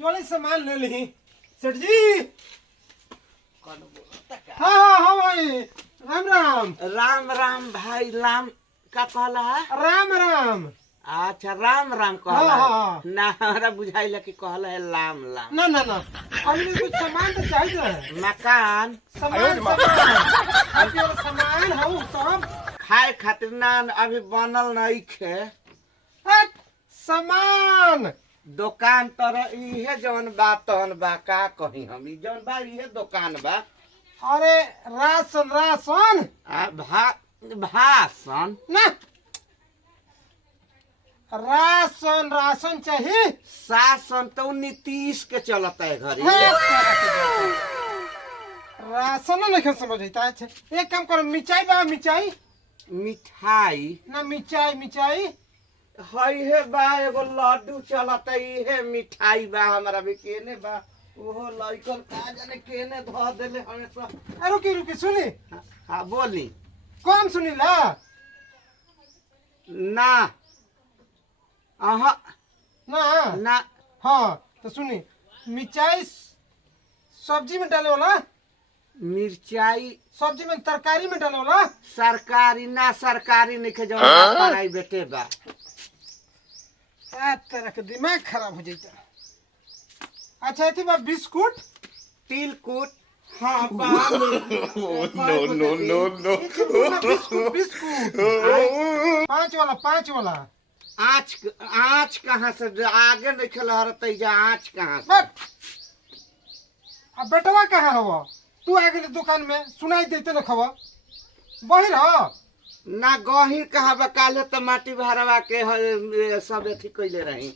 चोरी सामान ले ली सेठ जी। हाँ हाँ हाँ भाई राम राम। राम राम भाई राम का कहला है? राम राम। अच्छा राम राम कहला हाँ, है ना हमारा बुझाइला कि कहला है लाम लाम। ना ना ना हमने कुछ सामान तो चाहिए। मकान सामान सामान सामान हो सब खाए खातिर ना अभी बनल नहीं खे। हट, सामान दुकान तर इहे जौन बा तहन बा का कही हम ई जौन बा इहे दुकान बा। अरे राशन राशन भाषण ना राशन राशन चाहिए। शासन तो नीतीश के चलता है घरी। राशन नहीं समझ आता। अच्छा एक काम करो मिर्चाई बा मिर्चाई मिठाई ना मिर्चाई मिर्चाई हई हे बा एगो लड्डू चलता इहे मिठाई बा हमारा भी केने बा ओहो लइकन का जाने केने ध देले हमेशा। रुकी रुकी सुनी हाँ बोली कौन सुनी ला ना अहा ना ना हाँ तो सुनी मिर्चाई सब्जी में डाले वाला मिर्चाई सब्जी में तरकारी में डाले वाला सरकारी ना सरकारी नहीं के जौन प्राइवेटे बा। तरह के दिमाग खराब हो जाता। अच्छा थी बा बिस्कुट तिलकुट हाँ बा no. बिस्कुट बिस्कुट पाँच वाला आँच कहाँ से आगे नहीं खेलहरत जा आँच कहाँ से। बट अब बेटवा कहाँ हो तू आ गई दुकान में सुनाई देते न खबर बहिर हो ना गहिर कहाँ बा काले तो माटी भरवा के सब अथी कैले रही।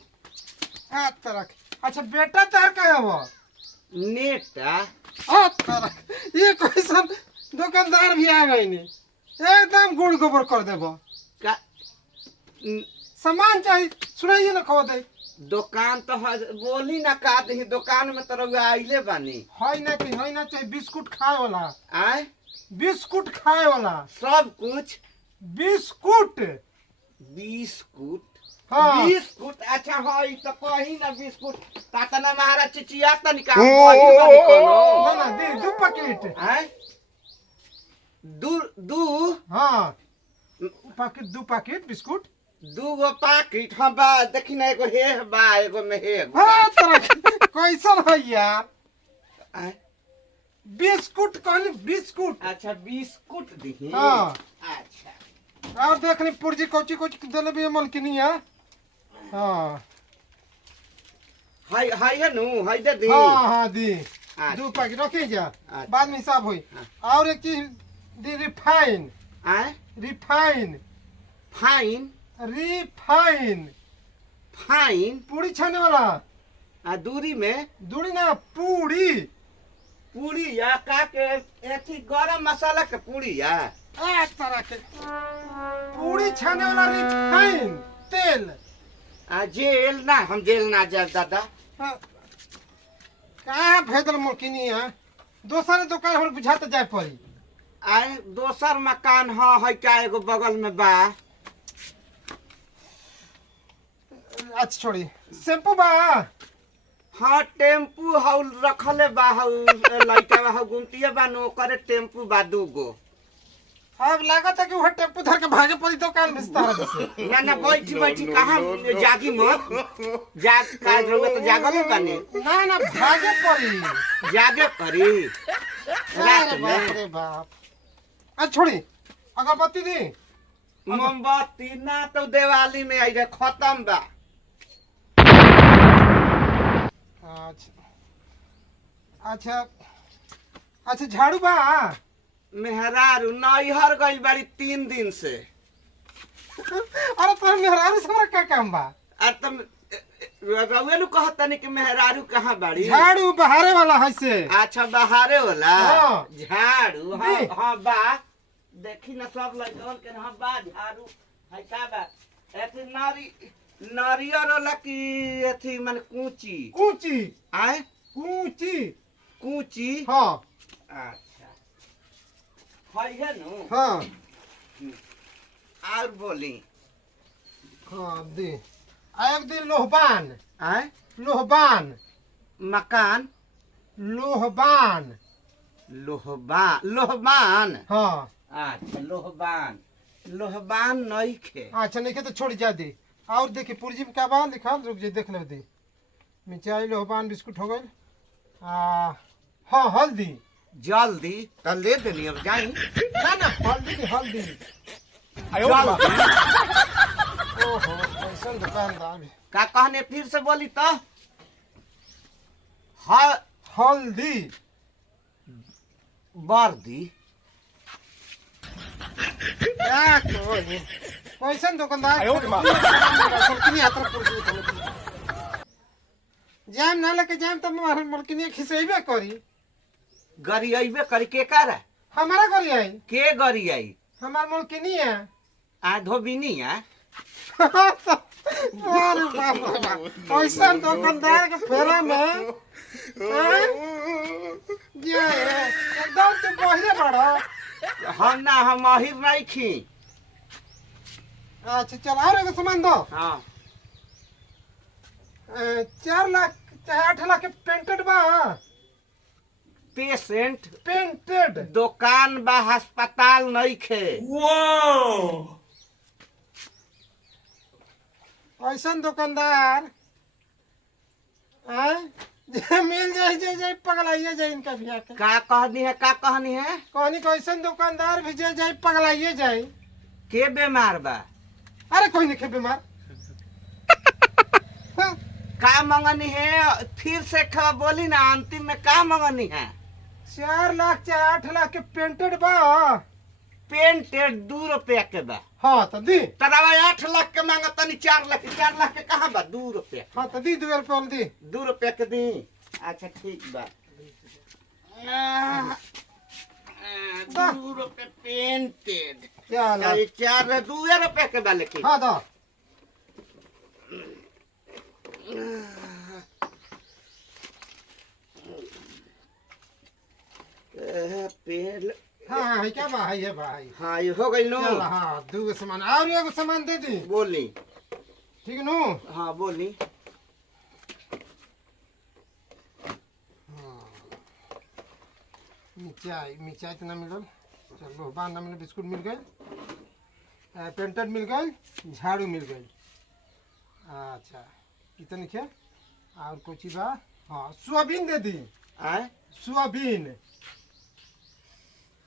तरह अच्छा बेटा तार कहाँ हो नेटा तरह ये कैसन दुकानदार भी आ गई नहीं एकदम गुड़ गोबर कर देबो का सामान चाहिए सुनाइए ना खबर दे। दुकान तो बोली ना का दही दुकान में तो रउआ आइले बानी। है ना चाहिए बिस्कुट खाए वाला आए बिस्कुट खाए वाला सब कुछ बिस्कुट बिस्कुट हाँ। बिस्कुट अच्छा है तो कही ना बिस्कुट तातना महाराज चिचिया तनिका ना दे दो पैकेट आए दू हाँ पैकेट दो पैकेट बिस्कुट दू गो पाकिट हाँ बा देखी ना एगो हे बा एगो में हे हाँ तरह कैसन है यार आए बिस्कुट कहली बिस्कुट अच्छा बिस्कुट दी हाँ। अच्छा और देखनी पुर्जी कोची कोची दले भी मलकिनी है। हाँ है नु है दे दी हाँ दी अच्छा। दो पैकेट रखे जा अच्छा। बाद में हिसाब हुई। और एक चीज दी रिफाइन आए रिफाइन फाइन रिफाइन फाइन पूरी छाने वाला दूरी में दूरी ना पूरी पूरी या का के एथी गरम मसाला के पूरी या एक तरह के पूरी छाने वाला रिफाइन तेल जेल ना हम जेल ना जा दादा। कहाँ भेदल मुल्किनी है दोसर दुकान हम बुझाते जाए पड़ी। आए दोसर मकान है क्या एगो बगल में बा। अच्छा छोड़ी शैम्पू बा हाँ टेम्पू हौ रखले बा हौ लइका बा हौ गुमटिया बा नो करे टेम्पू बा दूगो। अब लागत है कि वह टेम्पू धर के भागे पड़ी दुकान में से। ना बैठी कहाँ जागी मत जाग का रउआ तो जागल बानी ना भागे पड़ी जागे परी रात अरे में। बाप रे बाप। अच्छा छोड़ी अगरबत्ती दी मोमबत्ती ना तो दिवाली में आई रे खत्म बा। अच्छा अच्छा झाड़ू बा मेहरारू नैहर गइल बाड़ी 3 दिन से। अरे तो मेहरारू से हमरा क्या काम बा। अरे तुम रउआ नु कहतनी कि मेहरारू कहाँ बाड़ी। झाड़ू बहारे वाला है से। अच्छा बहारे होला हाँ। झाड़ू हाँ दी। हाँ बा देखी ना सब लड़कन के हाँ बा झाड़ू है का बा एथी नारियर होला कि एथी माने कूची कूची आए कूची कूची हाँ अच्छा है नु हाँ और बोली हाँ दी एक दिन लोहबान आए लोहबान मकान लोहबान। लोहबान लोहबान हाँ अच्छा लोहबान लोहबान नइखे अच्छा नहीं तो छोड़ जा दे। और देखिए पुर्जी में क्या बा लिखल, रुक जा देख ले दे। मिर्चाई लोहबान बिस्कुट हो गई। हाँ हल्दी। जल्दी तो ले देनी अब जाई ना हल्दी नहीं, हल्दी। जल्दी ओहो कैसा दुकानदार है। का कहने फिर से बोली तो हल्दी वर्दी क्या कोई कैसा दुकानदार जाम ना लेके जाम तब मलकिनी खिसेबे करी। गरी अइबे करी के कर हमारा करी आई के गरी आई हमार मलकिनी है। आ धोबिनी है अरे बाप रे बाप ऐसा दुकानदार के फेरा में ये एकदम तो बहिरे बड़ा। हम ना हम अहिर नहीं खी अच्छा चल और एगो सामान दो। हाँ 4 लाख चाहे 8 लाख के पेंटेड बा। पेशेंट पेंटेड दुकान बा अस्पताल नहीं खे ऐसा दुकानदार मिल जाए पगलाइए जाए इनका भी आके। का कहनी है का कहनी है कहनी कैसन दुकानदार भी जाए पगलाइए जाए। के बीमार बा अरे कोई नहीं खे बीमार। का मंगनी है फिर से बोली ना अंतिम में का मंगनी है 4 लाख चाहे 8 लाख के पेंटेड बा। पेंटेड 2 रुपया के बा। हाँ तो दी। तरावा 8 लाख के मांगा तनी 4 लाख के कहाँ बा 2 रुपया। हाँ तो दी 2 रुपया दी। 2 रुपया के दी अच्छा ठीक बा 2 रुपया पेंटेड क्या ला? 2 रुपया के बा लेकिन हाँ दो। पेड़ हाँ है क्या बा है भाई। हाँ ये हो गई नो चल हाँ 2 सामान और एगो सामान दे दी। बोली ठीक है नो। हाँ बोली मिर्चाई तो ना मिलल। चल लोहबान ना मिले, बिस्कुट मिल गए, पेंटेड मिल गए, झाड़ू मिल गई। अच्छा इतनी क्या और कुछ बा। हाँ सोयाबीन दे दी। आए सोयाबीन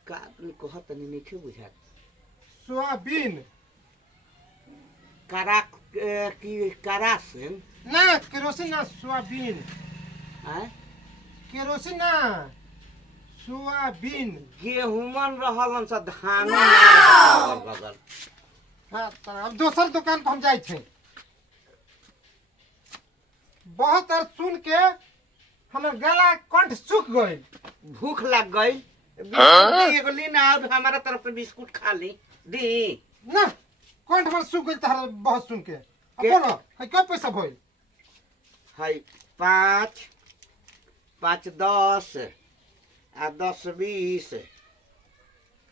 का कहत तनी नहीं बुझा सोयाबीन करा की करासन ना केरोसिन ना सोयाबीन। आए केरोसिन ना सोयाबीन। गेहूंमन रहलन स धान ना रहल बगल। हाँ तो अब दोसर दुकान पर हम जाए थे। बहुत और सुन के हमर गला कंठ सूख गई। भूख लग गई एगो ली ना अब हमारा तरफ से बिस्कुट खा ली दी ना कंठ में सूख गई तार बहुत सुन के। अब के? बोलो है क्या पैसा भइल। है 5 5 10 आ 10 20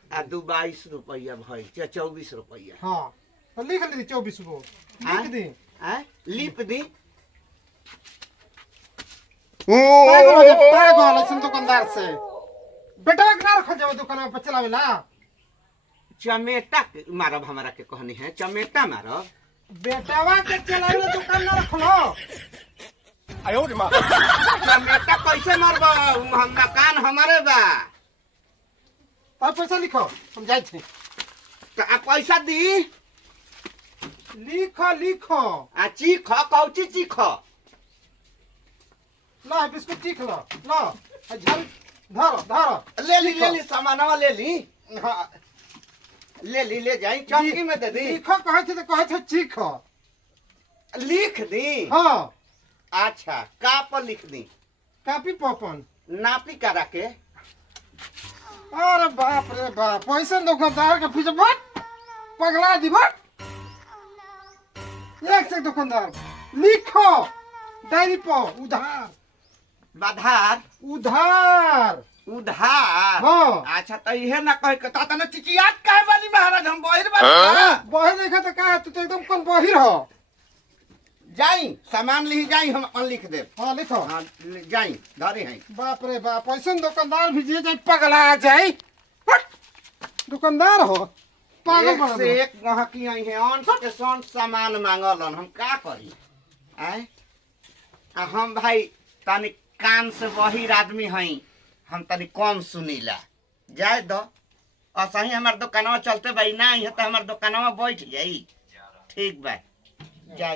आ 2 22 रुपया भइल 24 रुपया। हाँ तो लिख ली 24 गो लिख दी। आए लिप दी पागल ऐसे दुकानदार से बेटा के ना रखा जाओ दुकान पर चलावेला। चमेटा मारब हमारा के कहनी है चमेटा मारब बेटावा के चलावेला दुकान ना रखलो। चमेटा कैसे मारब हम मकान हमारे बा। तब पैसा लिखो हम जाए थे। तो आ पैसा दी लिखो लिखो। आ चीख कौची चीख ला बिस्कुट चीख लो लो झल धरो धरो ले ली सामानवा ले ली हाँ ले जाई चौकी में दे दी लिखो कहे थे तो कहे थे चीखो। लिख दी हाँ अच्छा का पर लिख दी कापी पपन नापी करा के अरे बाप रे बाप पैसा दुकानदार के पीछे बट पगला दी बट। एक से दुकानदार लिखो डायरी पर उधार बाधार उधार उधार। हाँ अच्छा तो इहे ना कह के ता चिचियात काहे बानी महाराज हम बहिर बानी बहिर देखा तो का तू तो एकदम कौन बहिर हो। जाई सामान ली जाई हम अपन लिख दे। हाँ लिखो। हाँ जाई धरे हैं। बाप रे बाप, ऐसा दुकानदार भी जे जाए पगला जाए। दुकानदार हो पागल एक बना से दो। एक गहकी आई है अंश के संग सामान मांगलन हम का करी आए। आ हम भाई तनी कान से बहिर आदमी हई हम तनी कम सुनीला जाए दो। असही हमार दुकानवा चलते भाई ना है तो हमार दुकानवा बैठ जाई ठीक बा जाए।